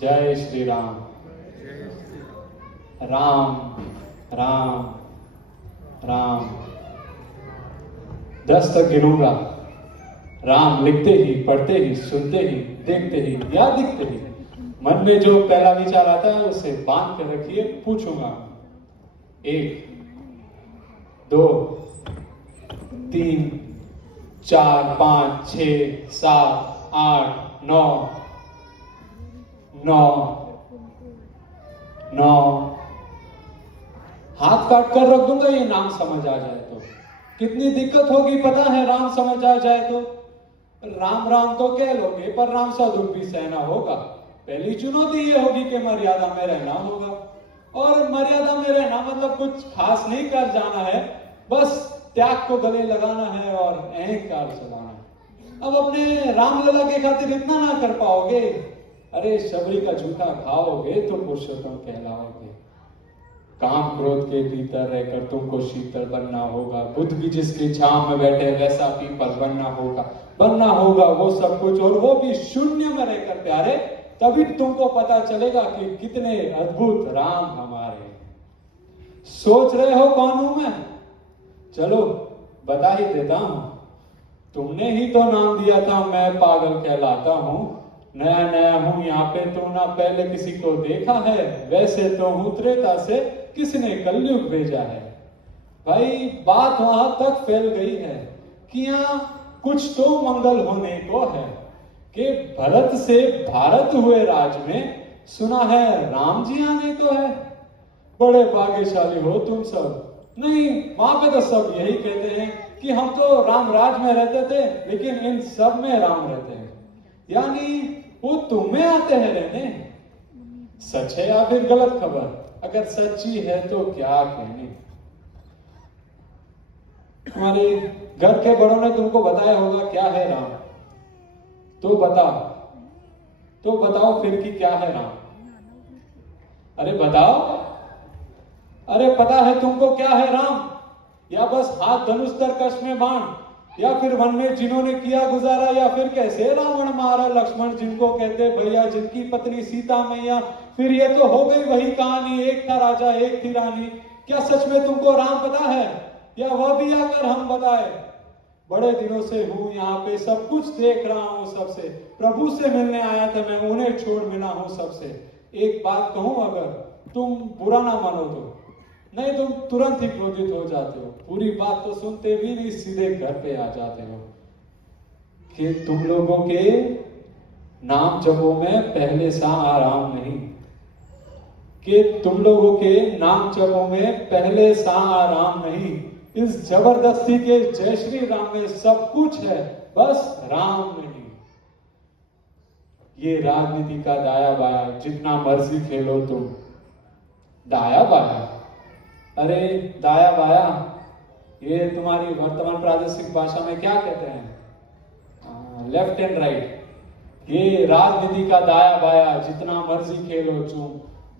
जय श्री राम। राम राम राम। 10 तक गिनूंगा। राम लिखते ही, पढ़ते ही, सुनते ही, देखते ही या दिखते ही मन में जो पहला विचार आता है उसे बांध कर रखिए, पूछूंगा। 1 2 3 4 5 6 7 8 9 9 9। हाथ काट कर रख दूंगा ये नाम समझ आ जाए तो। कितनी दिक्कत होगी पता है राम समझ आ जाए तो। राम राम तो कह लोगे पर राम सा दुख भी सहना होगा। पहली चुनौती ये होगी कि मर्यादा में रहना होगा। और मर्यादा में रहना मतलब कुछ खास नहीं कर जाना है, बस त्याग को गले लगाना है और अहंकार चलाना है। अब अपने रामलला के खातिर इतना ना कर पाओगे, अरे शबरी का झूठा खाओगे तो पुरुषोत्तम कहलाओगे। काम क्रोध के भीतर रहकर तुमको शीतल बनना होगा। बुद्ध भी जिसकी छांव में बैठे वैसा पीपल बनना होगा वो सब कुछ, और वो भी शून्य में रहकर प्यारे। तभी तुमको पता चलेगा कि कितने अद्भुत राम हमारे। सोच रहे हो कौन हूं मैं? चलो बता ही देता हूं। तुमने ही तो नाम दिया था मैं पागल कहलाता हूं। नया नया हूं यहाँ पे, तो ना पहले किसी को देखा है। वैसे तो हूं त्रेता से, किसने कलयुग भेजा है। भाई बात वहां तक फैल गई है कि यहाँ कुछ तो मंगल होने को है कि भरत से भारत हुए राज में। सुना है राम जी आने को है। बड़े भाग्यशाली हो तुम सब। नहीं, वहां पे तो सब यही कहते हैं कि हम तो राम राज में रहते थे, लेकिन इन सब में राम रहते हैं। यानी वो तुम्हें आते हैं रहने। सच है या फिर गलत खबर? अगर सच्ची है तो क्या कहने। तुम्हारे घर के बड़ों ने तुमको बताया होगा क्या है राम। तो बताओ फिर कि क्या है राम। अरे बताओ। अरे पता है तुमको क्या है राम? या बस हाथ धनुष तरकश में बाण, या फिर वन में जिन्होंने किया गुजारा, या फिर कैसे रावण मारा लक्ष्मण जिनको कहते भैया, जिनकी पत्नी सीता मैया। फिर ये तो हो गई वही कहानी, एक था राजा एक थी रानी। क्या सच में तुमको राम पता है, या वह भी आकर हम बताए? बड़े दिनों से हूं यहाँ पे, सब कुछ देख रहा हूं सबसे। प्रभु से मिलने आया था मैं, उन्हें छोड़ मिला हूं सबसे। एक बात कहूं अगर तुम बुरा ना मानो तो, नहीं तुम तुरंत ही क्रोधित हो जाते हो। पूरी बात तो सुनते भी नहीं, सीधे घर पे आ जाते हो। कि तुम लोगों के नाम जपों में पहले सा आराम नहीं। कि तुम लोगों के नाम जपों में पहले सा आराम नहीं। इस जबरदस्ती के जय श्री राम में सब कुछ है, बस राम नहीं। ये राजनीति का दाया बाया जितना मर्जी खेलो तुम। दाया बाया? अरे दाया बाया ये तुम्हारी वर्तमान प्रादेशिक भाषा में क्या कहते हैं? Left and right. ये राजनीति का दाया बाया जितना मर्जी खेलो तुम।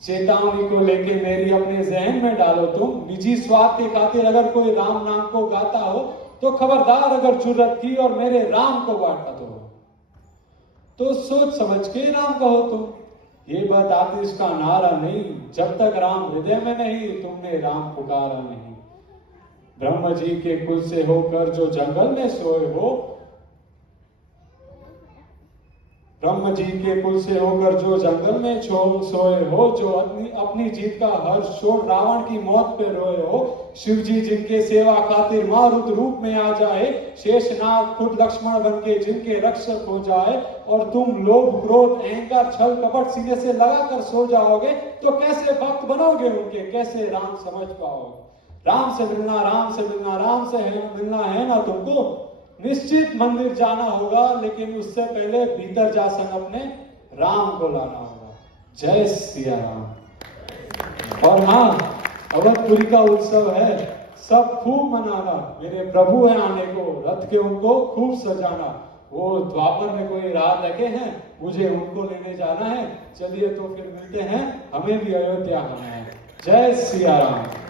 चेतावनी को लेके मेरी अपने जहन में डालो तुम। निजी स्वार्थ के खातिर अगर कोई राम नाम को गाता हो तो खबरदार, अगर जुर्रत की और मेरे राम को बांटा तो सोच समझ के राम कहो तुम। ये बात आतिश का नारा नहीं, जब तक राम हृदय में नहीं तुमने राम पुकारा नहीं। ब्रह्म जी के कुल से होकर जो जंगल में सोए हो, ब्रह्म जी के कुल से होकर जो जंगल में सोए हो, जो अपनी जीत का हर्ष छोड़ रावण की मौत पे रोए हो। शिव जी जिनके सेवा खातिर मारुत रूप में आ जाए, शेषनाग खुद लक्ष्मण बन के जिनके रक्षक हो जाए, और तुम लोभ क्रोध अहंकार छल कपट सीने से लगाकर सो जाओगे, तो कैसे भक्त बनोगे उनके, कैसे राम समझ पाओगे? राम से मिलना, राम से मिलना, राम से मिलना है ना तुमको। निश्चित मंदिर जाना होगा, लेकिन उससे पहले भीतर जा संग अपने राम को लाना होगा। जय सिया राम। और हाँ, अवधपुरी का उत्सव है, सब खूब मनाना। मेरे प्रभु है आने को, रथ के उनको खूब सजाना। वो द्वापर में कोई राह लगे हैं, मुझे उनको लेने जाना है। चलिए तो फिर मिलते हैं, हमें भी अयोध्या आना है। जय सिया राम।